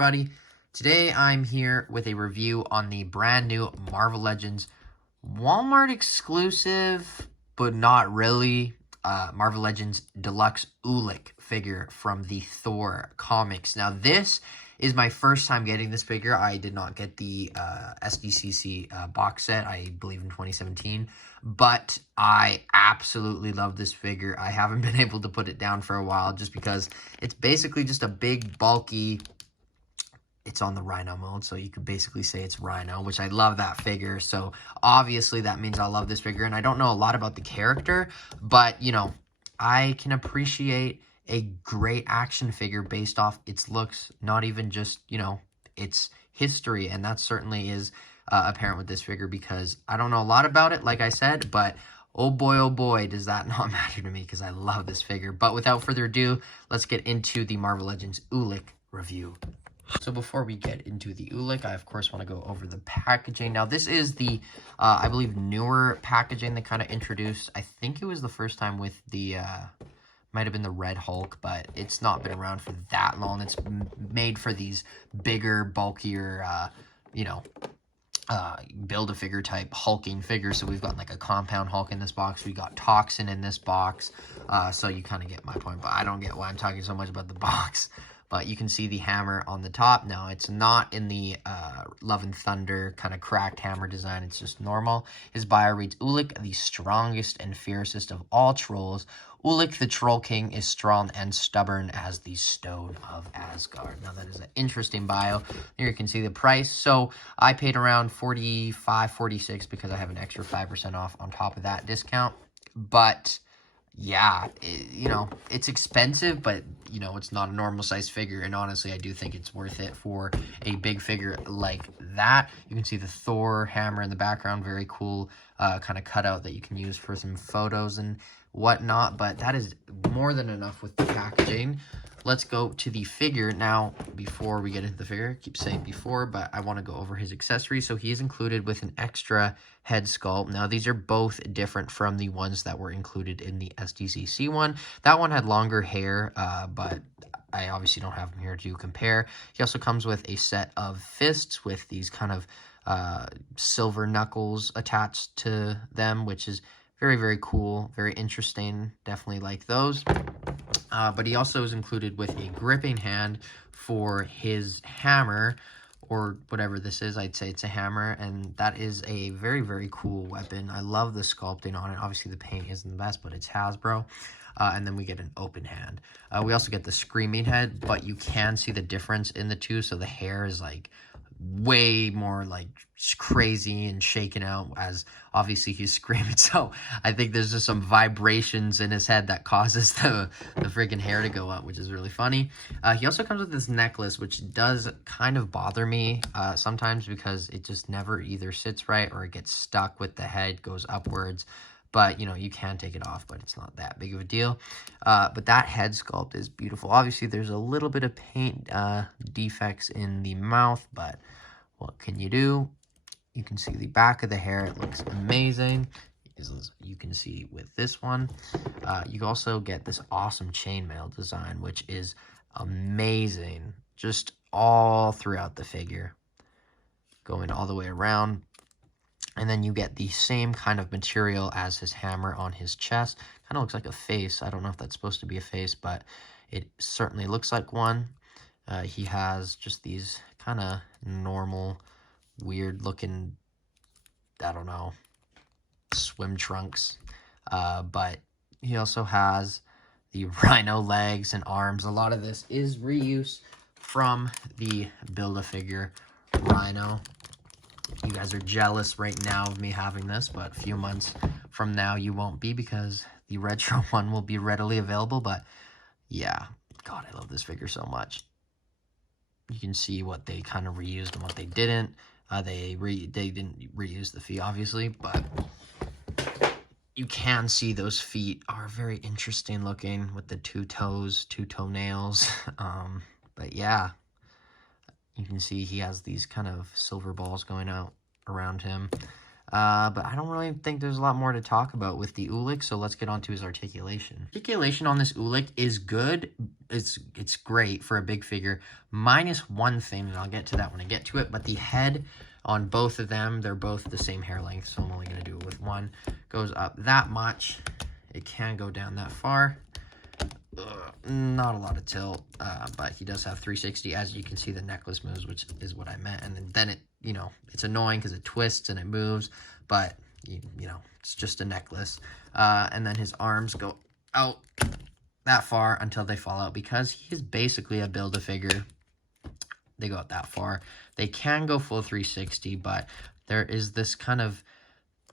everybody. Today I'm here with a review on the brand new Marvel Legends Walmart exclusive, but not really, Marvel Legends Deluxe Ulik figure from the Thor comics. Now this is my first time getting this figure. I did not get the SDCC box set, I believe in 2017, but I absolutely love this figure. I haven't been able to put it down for a while just because it's basically just a big, bulky, it's on the Rhino mode, so you could basically say it's Rhino, which I love that figure. So obviously that means I love this figure, and I don't know a lot about the character, but, you know, I can appreciate a great action figure based off its looks, not even just, you know, its history, and that certainly is apparent with this figure because I don't know a lot about it, like I said, but oh boy, does that not matter to me because I love this figure. But without further ado, let's get into the Marvel Legends Ulik review. So before we get into the Ulik, I of course want to go over the packaging. Now this is the, I believe, newer packaging they kind of introduced. I think it was the first time with the, might have been the Red Hulk, but it's not been around for that long. It's made for these bigger, bulkier, you know, Build-A-Figure type hulking figures. So we've got like a Compound Hulk in this box. We got Toxin in this box. So you kind of get my point, but I don't get why I'm talking so much about the box. But you can see the hammer on the top. Now, it's not in the Love and Thunder kind of cracked hammer design. It's just normal. His bio reads, Ulik, the strongest and fiercest of all trolls. Ulik, the Troll King, is strong and stubborn as the Stone of Asgard. Now, that is an interesting bio. Here you can see the price. So, I paid around $45, $46 because I have an extra 5% off on top of that discount. But yeah, you know, it's expensive, but, you know, it's not a normal size figure, and honestly, I do think it's worth it for a big figure like that. You can see the Thor hammer in the background, very cool kind of cutout that you can use for some photos and whatnot, but that is more than enough with the packaging. Let's go to the figure. Now, before we get into the figure, I keep saying before, but I want to go over his accessories. So he is included with an extra head sculpt. Now, these are both different from the ones that were included in the SDCC one. That one had longer hair, but I obviously don't have them here to compare. He also comes with a set of fists with these kind of silver knuckles attached to them, which is very, very cool, very interesting. Definitely like those. But he also is included with a gripping hand for his hammer, or whatever this is. I'd say it's a hammer, and that is a very, very cool weapon. I love the sculpting on it. Obviously, the paint isn't the best, but it's Hasbro. And then we get an open hand. We also get the screaming head, but you can see the difference in the two. So the hair is like way more like crazy and shaken out as obviously he's screaming. So I think there's just some vibrations in his head that causes the freaking hair to go up, which is really funny. He also comes with this necklace, which does kind of bother me sometimes because it just never either sits right or it gets stuck with the head, goes upwards. But, you know, you can take it off, but it's not that big of a deal. But that head sculpt is beautiful. Obviously, there's a little bit of paint defects in the mouth, but what can you do? You can see the back of the hair. It looks amazing. As you can see with this one. You also get this awesome chainmail design, which is amazing. Just all throughout the figure. Going all the way around. And then you get the same kind of material as his hammer on his chest. Kind of looks like a face. I don't know if that's supposed to be a face, but it certainly looks like one. He has just these kind of normal, weird looking, I don't know, swim trunks. But he also has the rhino legs and arms. A lot of this is reuse from the Build-A-Figure Rhino. You guys are jealous right now of me having this, but a few months from now you won't be because the retro one will be readily available. But yeah, God, I love this figure so much. You can see what they kind of reused and what they didn't. They didn't reuse the feet, obviously, but you can see those feet are very interesting looking with the two toes, two toenails. But yeah. You can see he has these kind of silver balls going out around him. But I don't really think there's a lot more to talk about with the Ulik, so let's get on to his articulation. Articulation on this Ulik is good. It's great for a big figure, minus one thing, and I'll get to that when I get to it, but the head on both of them, they're both the same hair length, so I'm only going to do it with one. Goes up that much. It can go down that far. Not a lot of tilt, but he does have 360. As you can see, the necklace moves, which is what I meant. And then it, you know, it's annoying because it twists and it moves, but, you know, it's just a necklace. And then his arms go out that far until they fall out because he is basically a Build-A-Figure. They go out that far. They can go full 360, but there is this kind of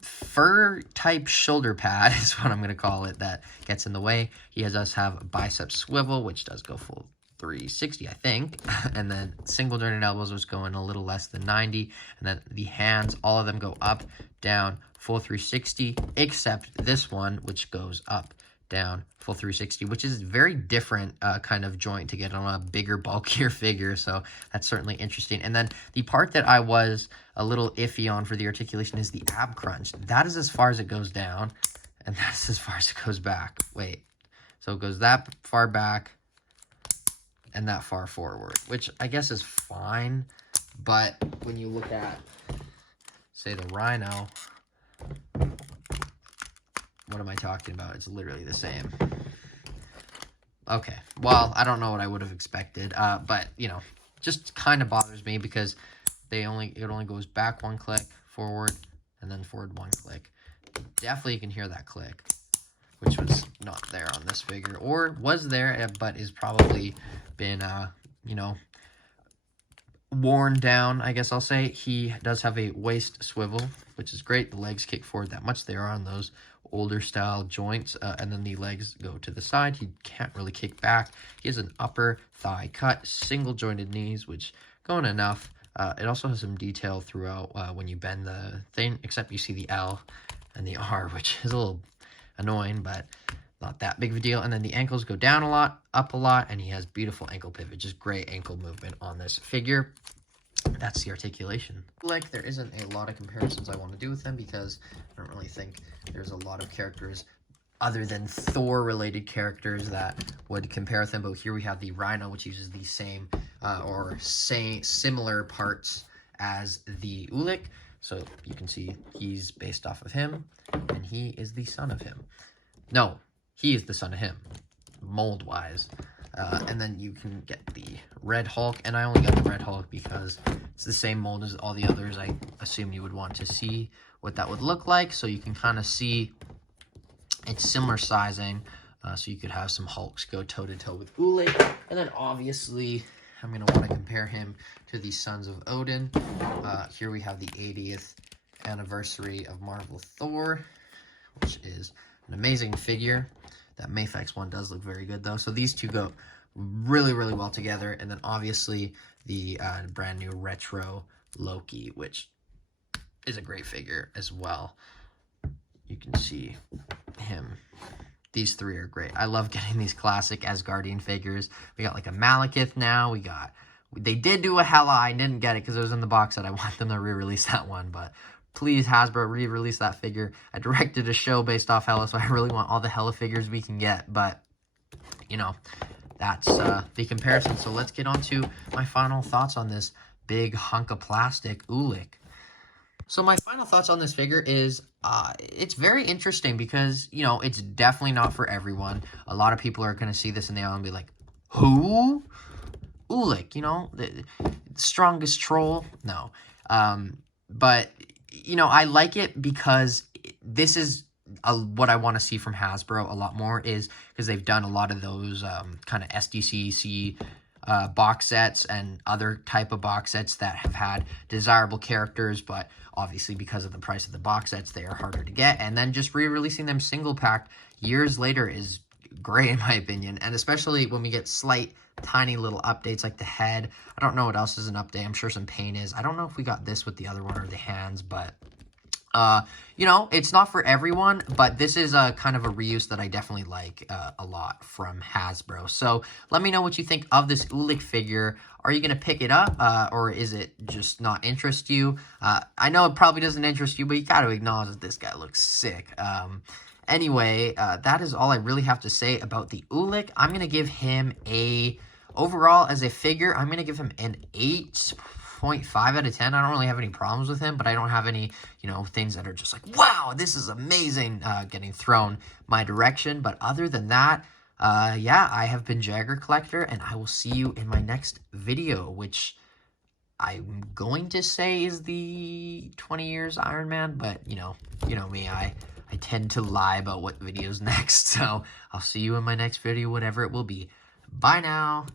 fur type shoulder pad is what I'm going to call it that gets in the way. He does have a bicep swivel, which does go full 360, I think. And then single jointed elbows, which go in a little less than 90. And then the hands, all of them go up, down, full 360, except this one, which goes up, down, full 360, which is very different kind of joint to get on a bigger, bulkier figure. So that's certainly interesting. And then the part that I was a little iffy on for the articulation is the ab crunch. That is as far as it goes down, and that's as far as it goes back. Wait, so it goes that far back and that far forward, which I guess is fine. But when you look at, say, the Rhino, what am I talking about? It's literally the same. Okay, well, I don't know what I would have expected, but, you know, just kind of bothers me because it only goes back one click, forward, and then forward one click. Definitely you can hear that click, which was not there on this figure, or was there, but is probably been, you know, worn down, I guess I'll say. He does have a waist swivel, which is great. The legs kick forward that much. They are on those older style joints, and then the legs go to the side. He can't really kick back. He has an upper thigh cut, single jointed knees, which going enough. It also has some detail throughout when you bend the thing, except you see the L and the R, which is a little annoying, but not that big of a deal. And then the ankles go down a lot, up a lot, and he has beautiful ankle pivot, just great ankle movement on this figure. That's the articulation. Like, there isn't a lot of comparisons I want to do with him because I don't really think there's a lot of characters other than Thor-related characters that would compare with him. But here we have the Rhino, which uses the same or similar parts as the Ulik. So you can see he's based off of him, and he is the son of him. No, he is the son of him, mold-wise. And then you can get the Red Hulk, and I only got the Red Hulk because it's the same mold as all the others. I assume you would want to see what that would look like, so you can kind of see it's similar sizing, so you could have some Hulks go toe-to-toe with Ulik. And then obviously, I'm going to want to compare him to the Sons of Odin. Here we have the 80th anniversary of Marvel Thor, which is an amazing figure. That Mafex one does look very good, though. So these two go really, really well together. And then, obviously, the brand new retro Loki, which is a great figure as well. You can see him. These three are great. I love getting these classic Asgardian figures. We got, like, a Malekith now. They did do a Hela. I didn't get it because it was in the box set. I want them to re-release that one, but please, Hasbro, re-release that figure. I directed a show based off Hela, so I really want all the Hela figures we can get. But, you know, that's the comparison. So let's get on to my final thoughts on this big hunk of plastic Ulik. So my final thoughts on this figure is it's very interesting because, you know, it's definitely not for everyone. A lot of people are going to see this and they'll be like, who? Ulik, you know, the strongest troll? No. But you know, I like it because this is what I want to see from Hasbro a lot more, is because they've done a lot of those kind of SDCC box sets and other type of box sets that have had desirable characters, but obviously because of the price of the box sets, they are harder to get. And then just re-releasing them single-packed years later is great, in my opinion, and especially when we get slight, tiny little updates like the head. I don't know what else is an update. I'm sure some paint is. I don't know if we got this with the other one or the hands, but You know, it's not for everyone, but this is a kind of a reuse that I definitely like a lot from Hasbro. So let me know what you think of this Ulik figure. Are you going to pick it up, or is it just not interest you? I know it probably doesn't interest you, but you got to acknowledge that this guy looks sick. Anyway, that is all I really have to say about the Ulik. I'm going to give him overall as a figure, I'm going to give him an 8.5 out of 10. I don't really have any problems with him, but I don't have any, you know, things that are just like, wow, this is amazing, getting thrown my direction. But other than that, yeah, I have been Jagger Collector, and I will see you in my next video, which I'm going to say is the 20 years Iron Man, but you know me, I tend to lie about what video's next. So I'll see you in my next video, whatever it will be. Bye now.